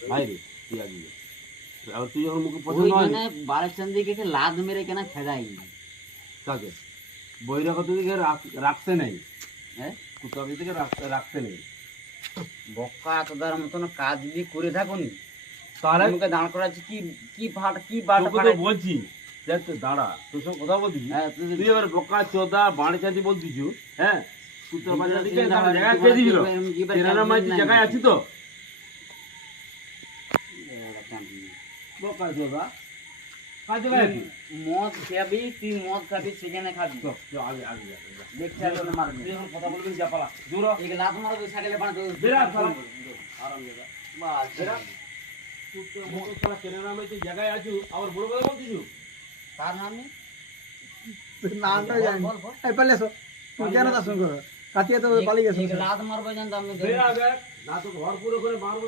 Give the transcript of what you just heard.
ভাই রে তুই আগে আর তুই যখন মুখে পছন্দ হয় ওইখানে বালচন্দ্রীকে লাদ মেরে কেনা খেদাই কাকে বৈরাগত দিকে রাখতে নেই, হ্যাঁ কুত্তা দিকে রাখতে নেই। বক্কা তোদের মতন কাজ যদি করে থাকুন তাহলে মুখে দাঁড় করাচ্ছি কি কি তোকে তো বাটা বলছি দেখ তো দাঁড়া তোর সঙ্গে কথা বলছিস, হ্যাঁ তুই এবার বকা চোদা বাড়ি চাঁদি বলছিস, হ্যাঁ কুত্তা বাজার দিকে জায়গায় কে দিছিল তেরা মাই জায়গায় আছি তো বকা চোদা কাজ জায়গায় আছি মদ খাবি তুই মদ খাবি সেখানে খাবি আগে আগে দেখতে আসলে মারবি তুই এখন কথা বলবি যা পালা দূর হ। এই লাত মারবি সাইকেলে বানাতে বেরা শালা। আরাম দাদা বাস বেরা কুত্তা মোটর শালা তেরা মাই জায়গায় আছু আবার বড় কথা বলছিস তার নামে নামটা জানি বল বল এই পালিয়ে এসো তুমি কেন তা শুন করো কাটিয়ে তো পালিয়ে গেছো লাত মারবো জানতো আমি বেরা দেখ না তো ঘর পুরো করে মারবো